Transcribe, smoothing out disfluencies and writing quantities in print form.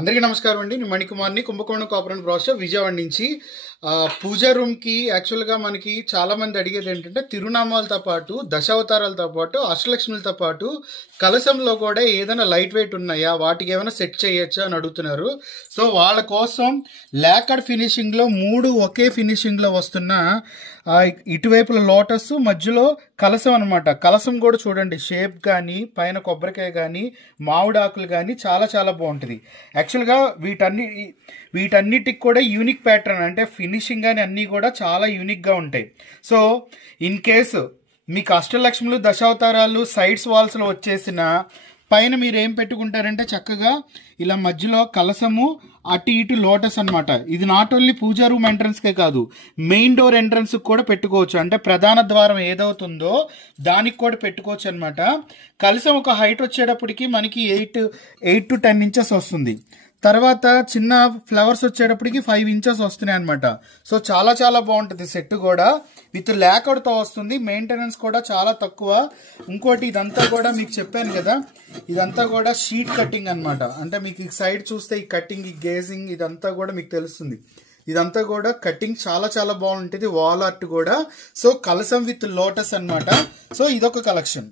అందరికీ నమస్కారం అండి. నేను మణికుమార్ని, కుంభకోణం కాపరేటివ్ బ్రాంచ్ విజయవాడ నుంచి. పూజా రూమ్కి యాక్చువల్గా మనకి చాలామంది అడిగేది ఏంటంటే తిరునామాలతో పాటు, దశావతారాలతో పాటు, అష్టలక్ష్ములతో పాటు కలశంలో కూడా ఏదైనా లైట్ వెయిట్ ఉన్నాయా, వాటికి ఏమైనా సెట్ చేయొచ్చా అని అడుగుతున్నారు. సో వాళ్ళ కోసం లాకర్డ్ ఫినిషింగ్లో 3 ఒకే ఫినిషింగ్లో వస్తున్న ఇటువైపుల లోటస్, మధ్యలో కలశం అనమాట. కలశం కూడా చూడండి, షేప్ కానీ, పైన కొబ్బరికాయ కానీ, మామిడాకులు కానీ చాలా చాలా బాగుంటుంది. యాక్చువల్గా వీటన్నిటికి కూడా యూనిక్ ప్యాటర్న్, అంటే ఫినిషింగ్ కానీ అన్నీ కూడా చాలా యూనిక్గా ఉంటాయి. సో ఇన్ కేసు మీకు అష్టలక్ష్ములు, దశావతారాలు సైడ్స్ వాల్స్లో వచ్చేసిన పైన మీరు ఏం పెట్టుకుంటారంటే చక్కగా ఇలా మధ్యలో కలసము, అటు ఇటు లోటస్ అనమాట. ఇది నాట్ ఓన్లీ పూజా రూమ్ ఎంట్రన్స్కే కాదు, మెయిన్ డోర్ ఎంట్రన్స్కి కూడా పెట్టుకోవచ్చు. అంటే ప్రధాన ద్వారం ఏదవుతుందో దానికి కూడా పెట్టుకోవచ్చు అనమాట. కలసం ఒక హైట్ వచ్చేటప్పటికి మనకి 8 to 10 inches వస్తుంది. తర్వాత చిన్న ఫ్లవర్స్ వచ్చేటప్పటికి 5 inches వస్తున్నాయి అనమాట. సో చాలా చాలా బాగుంటుంది. సెట్ కూడా విత్ ల్యాకర్డ్తో వస్తుంది. మెయింటెనెన్స్ కూడా చాలా తక్కువ. ఇంకోటి ఇదంతా కూడా మీకు చెప్పాను కదా, ఇదంతా కూడా షీట్ కటింగ్ అనమాట. అంటే మీకు ఈ సైడ్ చూస్తే ఈ కటింగ్, ఈ గేజింగ్ ఇదంతా కూడా మీకు తెలుస్తుంది. ఇదంతా కూడా కటింగ్ చాలా చాలా బాగుంటుంది. వాల్ ఆర్ట్ కూడా. సో కలసం విత్ లోటస్ అనమాట. సో ఇదొక కలెక్షన్.